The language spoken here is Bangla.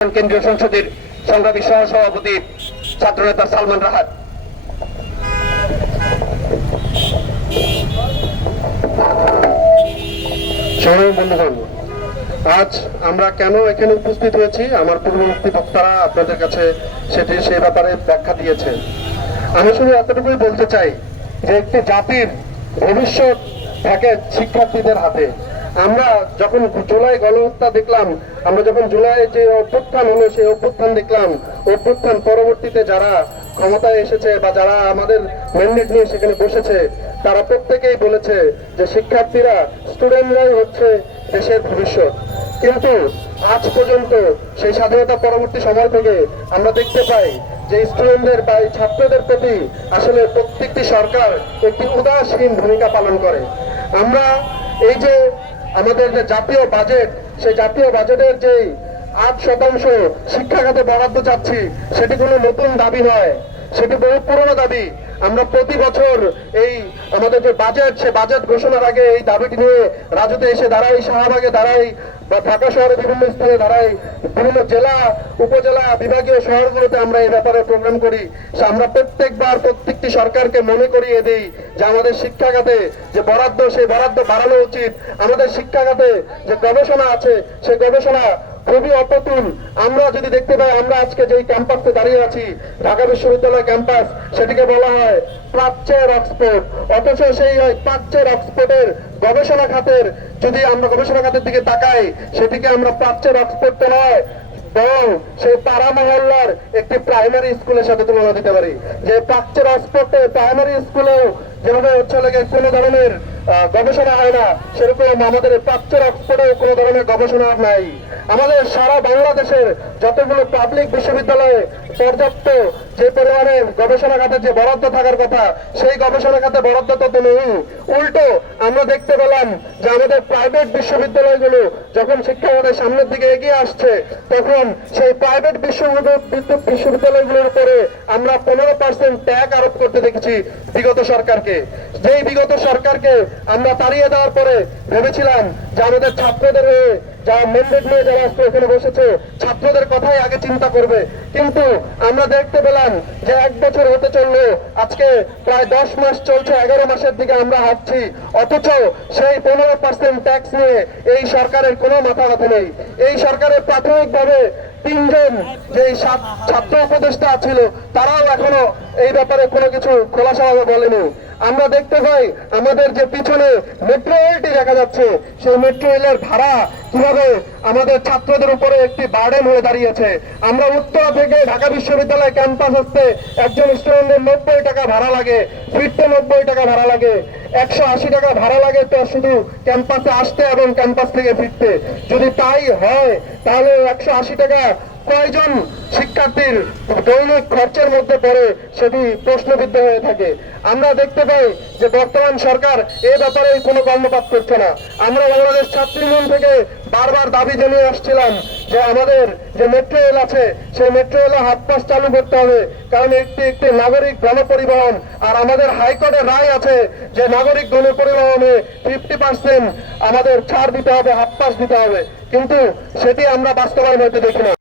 কেন্দ্রীয় সংসদের সংগ্রামী সহ সভাপতি ছাত্রনেতা সালমান রাহাত। আজ আমরা কেন এখানে উপস্থিত হয়েছি? আমার পূর্ববর্তী বক্তারা আপনাদের কাছে সেটি সে ব্যাপারে ব্যাখ্যা দিয়েছেন। আমি শুধু এতটুকুই বলতে চাই যে একটি জাতির ভবিষ্যৎ থাকে শিক্ষার্থীদের হাতে। আমরা যখন জুলাই গণহত্যা দেখলাম, আমরা যখন জুলাই যে অভ্যুত্থান হলো, সেই অভ্যুত্থান দেখলাম। অভ্যুত্থান পরবর্তীতে যারা ক্ষমতায় এসেছে বা যারা আমাদের ম্যান্ডেট নিয়ে সেখানে বসেছে, তারা প্রত্যেকেই বলেছে যে শিক্ষার্থীরা স্টুডেন্টরাই হচ্ছে দেশের ভবিষ্যৎ। কিন্তু আজ পর্যন্ত সেই স্বাধীনতা পরবর্তী সময় থেকে আমরা দেখতে পাই যে স্টুডেন্টদের বা ছাত্রদের প্রতি আসলে প্রত্যেকটি সরকার একটি উদাসীন ভূমিকা পালন করে। আমরা এই যে আমাদের যে জাতীয় বাজেট সেই জাতীয় বাজেটের যে আট শতাংশ শিক্ষা খাতে বরাদ্দ চাচ্ছি সেটি কোনো নতুন দাবি নয় সেটি বহু পুরনো দাবি। আমরা প্রতি বছর এই আমাদের যে বাজেট সে বাজেট ঘোষণার আগে এই দাবিটি নিয়ে রাজুতে এসে দাঁড়াই, শাহবাগে দাঁড়াই বা ঢাকা শহরে বিভিন্ন স্থানে দাঁড়াই বিভিন্ন জেলা, উপজেলা, বিভাগীয় শহরগুলোতে আমরা এই ব্যাপারে প্রোগ্রাম করি। আমরা প্রত্যেকবার প্রত্যেকটি সরকারকে মনে করিয়ে দিই যে আমাদের শিক্ষা খাতে যে বরাদ্দ, সেই বরাদ্দ বাড়ানো উচিত। আমাদের শিক্ষা খাতে যে গবেষণা আছে, সেই গবেষণা খুবই অপতুল। আমরা যদি দেখতে পাই, আমরা আজকে যেই ক্যাম্পাসে দাঁড়িয়ে আছি, ঢাকা বিশ্ববিদ্যালয় ক্যাম্পাস সেটিকে বলা হয় প্রাচ্যের অক্সফোর্ড। অথচ সেই প্রাচ্যের অক্সফোর্ডের গবেষণা খাতের, যদি আমরা গবেষণা খাতের দিকে তাকাই, সেটিকে আমরা প্রাচ্যের অক্সফোর্ড তো নয় সেই পাড়া মহল্লার একটি প্রাইমারি স্কুলের সাথে তুলনা দিতে পারি। যে প্রাচ্যের অক্সফোর্ডে প্রাইমারি স্কুলেও যেভাবে হচ্ছে কোনো ধরনের গবেষণা হয় না। সেরকম আমাদের প্রাচ্যের অক্সফোর্ডেও কোনো ধরনের গবেষণা নাই। আমাদের সারা বাংলাদেশের যতগুলো পাবলিক বিশ্ববিদ্যালয়ে পর্যাপ্ত যে পরিমাণে গবেষণা খাতে যে বরাদ্দ থাকার কথা, সেই গবেষণা খাতে বরাদ্দ তো নেই। উল্টো, আমরা দেখতে পেলাম যে আমাদের প্রাইভেট বিশ্ববিদ্যালয়গুলো যখন শিক্ষা আমাদের সামনের দিকে এগিয়ে আসছে, তখন সেই প্রাইভেট বিশ্ববিদ্যালয় বিশ্ববিদ্যালয়গুলোর উপরে আমরা পনেরো পার্সেন্ট ট্যাগ আরোপ করতে দেখেছি বিগত সরকারকে। যেই বিগত সরকারকে আমরা তাড়িয়ে দেওয়ার পরে ভেবেছিলাম যে আমাদের ছাত্রদের হয়ে যারা ম্যান্ডেট নিয়ে যারা আজকে এখানে বসেছে, ছাত্রদের কথাই আগে চিন্তা করবে। কিন্তু আমরা দেখতে পেলাম যে এক বছর হতে চলল, আজকে প্রায় দশ মাস চলছে, এগারো মাসের দিকে আমরা হাঁটছি। অথচ সেই পনেরো পার্সেন্ট ট্যাক্স নিয়ে এই সরকারের কোনো মাথা ব্যথা নেই। এই সরকারের প্রাথমিকভাবে তিনজন যে ছাত্র উপদেষ্টা ছিল, তারাও এখনও এই ব্যাপারে কোনো কিছু খোলাসাভাবে বলেনি। আমরা দেখতে পাই আমাদের যে পিছনে মেট্রো রেলটি দেখা যাচ্ছে, সেই মেট্রো রেলের ভাড়া কীভাবে আমাদের ছাত্রদের উপরে একটি বার্ডেন হয়ে দাঁড়িয়েছে? আমরা উত্তর থেকে ঢাকা বিশ্ববিদ্যালয় ক্যাম্পাস আসতে একজন স্টুডেন্টের নব্বই টাকা ভাড়া লাগে, ফিরতে নব্বই টাকা ভাড়া লাগে, একশো আশি টাকা ভাড়া লাগে তো শুধু ক্যাম্পাসে আসতে এবং ক্যাম্পাস থেকে ফিরতে। যদি তাই হয়, তাহলে একশো আশি টাকা কয়জন শিক্ষার্থীর দৈনিক খরচের মধ্যে পড়ে সেটি প্রশ্নবিদ্ধ হয়ে থাকে। আমরা দেখতে পাই যে বর্তমান সরকার এ ব্যাপারে কোনো কর্ণপাত করছে না। আমরা বাংলাদেশ ছাত্রী মন থেকে বারবার দাবি জানিয়ে আসছিলাম যে আমাদের যে মেট্রো রেল আছে, সেই মেট্রো রেলে হাত পাস চালু করতে হবে। কারণ একটি একটি নাগরিক গণপরিবহন আর আমাদের হাইকোর্টের রায় আছে যে নাগরিক গণপরিবহনে ফিফটি পার্সেন্ট আমাদের ছাড় দিতে হবে হাত পাস দিতে হবে। কিন্তু সেটি আমরা বাস্তবায়ন হতে দেখি না।